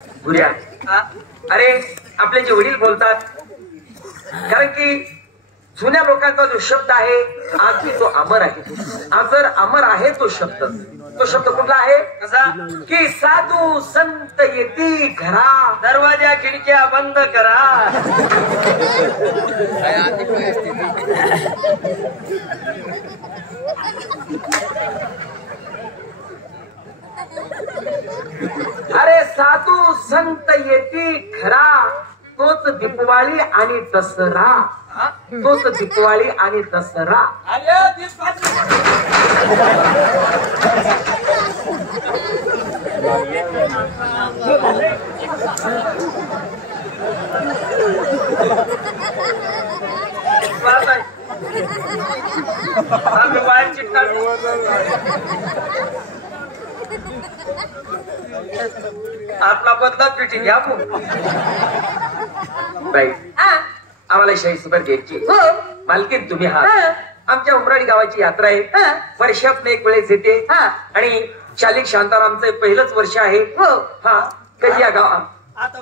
गुऱ्या अरे आपले जे वडील बोलतात कारण की जुन्या लोकांचा जो शब्द आहे आजही तो अमर आहे. आज जर अमर आहे तो शब्द कुठला आहे कसा की साधू संत येती घरा दरवाजा खिडक्या बंद करा. अरे साधू संत येती खरा तोच दीपवाळी आणि दसरा तोच दीपवाळी आणि दसरा. आपला बदला पिठी घ्या बाई आम्हाला शाही सुपर घ्यायची मालकीन तुम्ही आहात. आमच्या उमराडी गावाची यात्रा आहे वर्षात एक वेळेस येते आणि शालिक शांतारामचं पहिलंच वर्ष आहे. हा कधी या गावात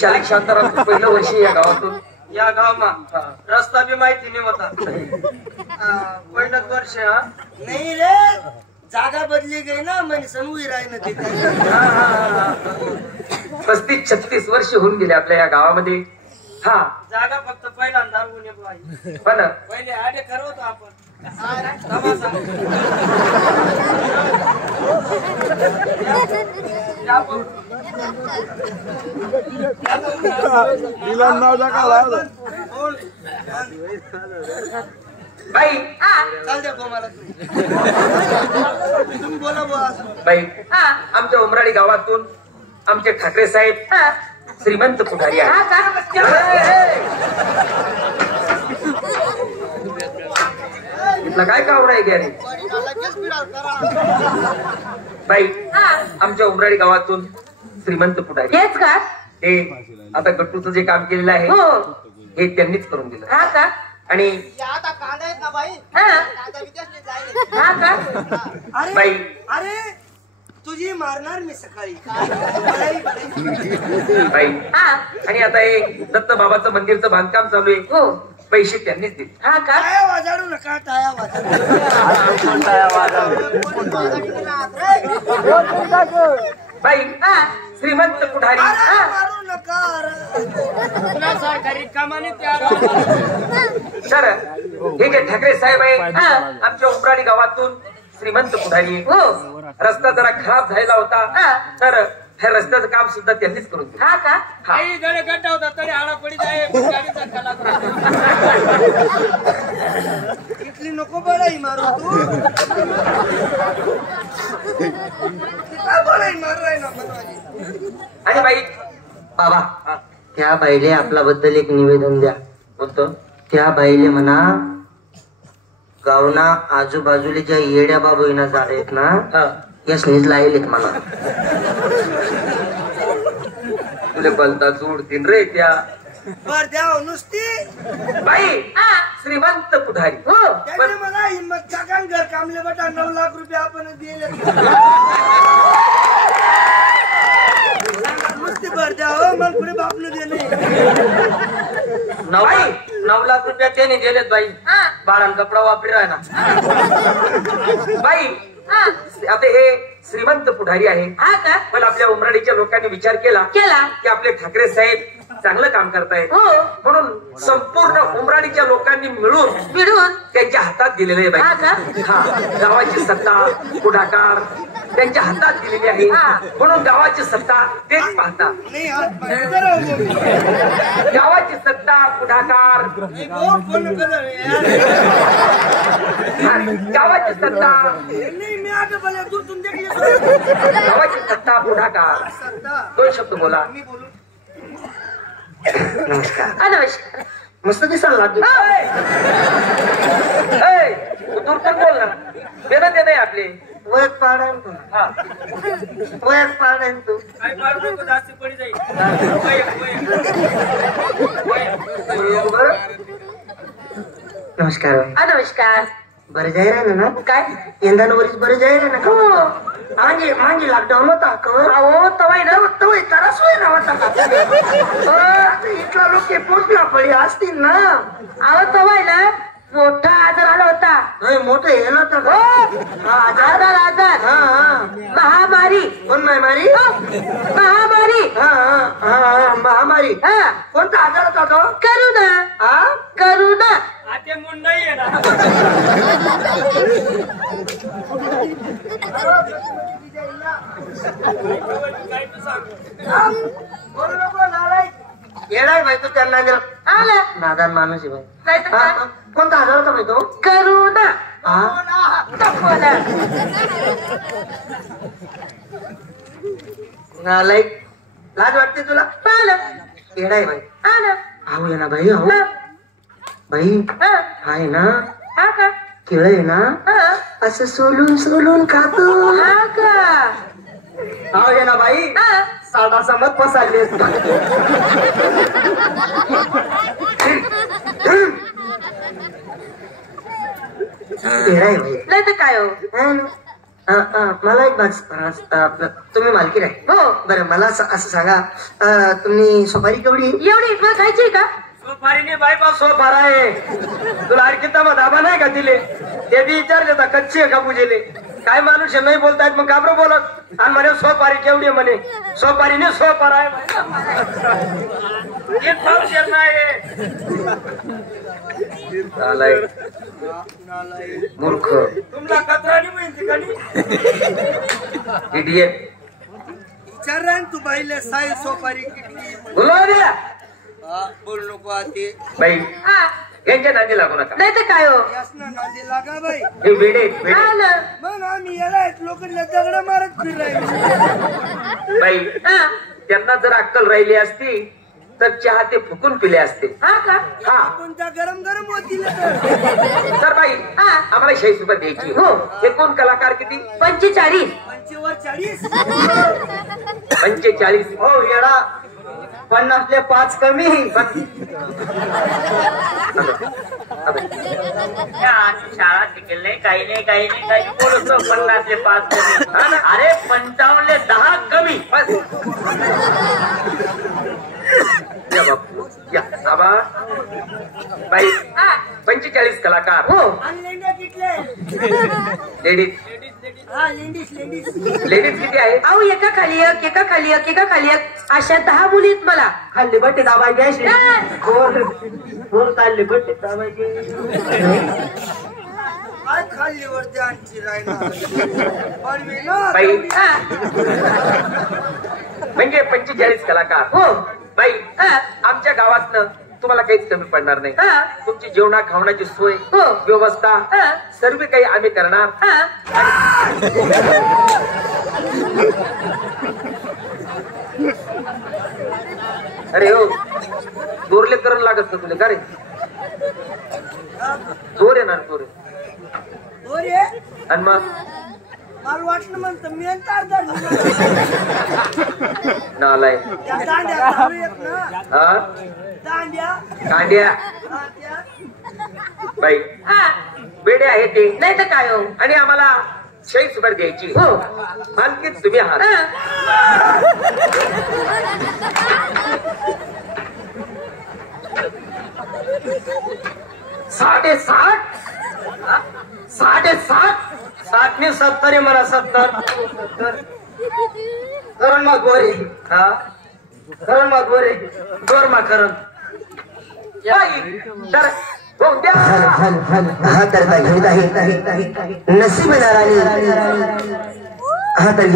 शालिक शांतारामचं पहिलं वर्ष या गावातून या गावमा रस्ता बी माहिती नाही होता पहिलंच वर्ष. नाही रे जागा बदली गई ना म्हणजे समूही राही ना 35-36 वर्ष होऊन गेले आपल्या या गावामध्ये. हा जागा फक्त पहिल्यांदा पण पहिले आडे ठरवतो आपण. बाई चाल द्या मला तुम्ही बोला बाई आमच्या उमराडी गावातून आमचे ठाकरे साहेब श्रीमंत पुढारी आहे. इथला काय कावडा आहे घ्या रे बाई आमच्या उमराडी गावातून श्रीमंत पुढारी हे आता गट्टूचं जे काम केलेलं आहे हे त्यांनीच करून दिलं. आणि आता कांदा आहेत ना बाई बाई अरे तुझी मारणार मी सकाळी बाई आणि आता हे दत्त बाबाचं मंदिरचं बांधकाम चालू आहे पैसे त्यांनीच दिले. टाळ्या वाजाडू नका टाळ्या बाई श्रीमंत पुढारी मारू नका सरकारी कामाने सर हे जे ठाकरे साहेब आहे आमच्या उमराडी गावातून श्रीमंत पुढारी रस्ता जरा खराब झालेला होता तर ह्या रस्त्याचं काम सुद्धा त्यांनीच करून दिलं. काही गडे गड्डा होता तरी आळा पडी जाय इथली नको बळाई मारू तू बळाई माराय ना. आणि बाई बाबा त्या बाईले आपल्या बद्दल एक निवेदन द्या. बोलतो त्या बाईले म्हणा गावना आजूबाजूला ज्या येड्या बाबूना झाड आहेत ना यासनीच लायलेत म्हणा. तुले बलता जोडतीन रे त्या बर द्या नुसती बाई श्रीमंत पुढारी त्याने मला हिंमत काकान घर कामले बटा 9 लाख रुपये आपण दिले नुसती बर द्या हो मग पुढे बापनं दे 9 लाख रुपया त्याने दिलेत बाई. बाळान कपडा वापरी राहिना बाई. आता हे श्रीमंत पुढारी आहे पण आपल्या उमराडीच्या लोकांनी विचार केला की आपले ठाकरे साहेब चांगलं काम करतायत म्हणून संपूर्ण उमराडीच्या लोकांनी मिळून त्यांच्या हातात दिलेले आहे बाई. हा गावाची सत्ता पुढाकार त्यांच्या हातात दिलेली आहे म्हणून गावाची सत्ता तेच पाहता. गावाची सत्ता पुढाकार गावाची सत्ता गावाची सत्ता पुढाकार 2 शब्द बोला. नमस्कार मस्त दिसायला लागतो. दूर पण बोल ना देणं ते नाही आपले वयात पाडायन तू वयात पाडायन तू जास्त पडी जाईल नमस्कार नमस्कार. बरं जाहीर आहे ना काय यंदा वरीच बरं जाहीर आहे ना. मांगी लॉकडाऊन होता कवर अहो तवाय ना तवय त्रास होय ना होता आता इथला लोक पोचला पडी असतील ना. अहो तवाय ना मोठा आजार आला होता. मोठं हे नव्हतं का? आजार आजार महामारी. कोण महामारी? महामारी. महामारी. कोणता आजार होता तो? करुणा. करुणा. आता मुंडई आहे ना. येणार भाई तू त्यांना आला नादान माणूस आहे भाई. नाही तर काय? कोणता आजार होता भाई तो? करुणा. लाईक लाज वाटते तुला? आलं येडाय भाई. आलं. आहो ये ना भाई. आहो भाई आहे ना हा का? केळ आहे ना असं सोलून सोलून खातो. हा का? आहो ये ना भाई साडा समत पसारले. येडाय भाई. नाही तर काय हो? मला एक बात तुम्ही मालकी आहे. हो बरं मला असं सांगा तुम्ही सुपारी केवढी? एवढी मला खायची का? सोपारीने बायपास सोपारा आहे. तुला आणखी मग दाबा नाही का दिले? ते बी विचारले होता कच्ची आहे का पूजेले? काय माणूस नाही बोलतायत मग का बरं बोलत? आणि म्हणे सोपारी केवढी म्हणे. सोपारीने सोपारा आहे. मूर्ख तुमला कचरानी माहिती का इडियट. विचार तू बाईले साई सोपारी किती बोलवा द्या बोल नको आते बाई. हा यांच्या नादी लागू नका. नाही तर काय हो? यासना नादी लागा बाई. हे वेडे वेडे. आलं मग आम्ही याला लोकांना दगड मारत फिरायला. बाई त्यांना जर अक्कल राहिली असती तर चहा ते फुकून पिले असते. हा का? हा कोणत्या गरम गरम होतील तर बाई आम्हाला 40 रुपये द्यायची. हो. एकूण कलाकार किती? 45. 45. 45. हो येडा 50ले 5 कमी. शाळा शिकेल नाही काही नाही काही नाही काही बोलतो 50ले 5 कमी. अरे 55ले 10 कमी. या बापू या आबा. बाई 45 कलाकार. हो आणि लेंड्या किटले. लेडीज हा लेंडीस लेंडीस. लेडीज किती आहे? अहो एका खाली एक एका खाली एक एका खाली एक अशा 10 मुली आहेत मला. खाल्ली बट्टी दाबायची अशी. कोण चालली बट्टी दाबायची? काय खाल्ली वरती आणखी राहिला बरवी ना बाई हा. म्हणजे 45 कलाकार. हो बाई हा. आमच्या गावातनं तुम्हाला काहीच कमी पडणार नाही. हा. तुमची जेवणा खावण्याची सोय हो. व्यवस्था हा. सर्व काही आम्ही करणार. हा. अरे हो जोरले करून लागत का तुला? का रे जोर येणार जोर. हो रे आणि मग मला वाटलं म्हणतं मी तार नालाय त्या दांड्या चालू आहेत ना. हा दांड्या कांड्या. हा, त्या बाई हा. बेडे आहे ते. नाही तर काय हो? आणि आम्हाला 40 रुपये द्यायची. हो मालकीन तुम्ही आहात. हा. साठ ने 70 मला 70. करण मग गोरे. हा करण मग गोरे. जोर मा करण. बाई तर हो द्या. हा तर नसीब राणी. हा तर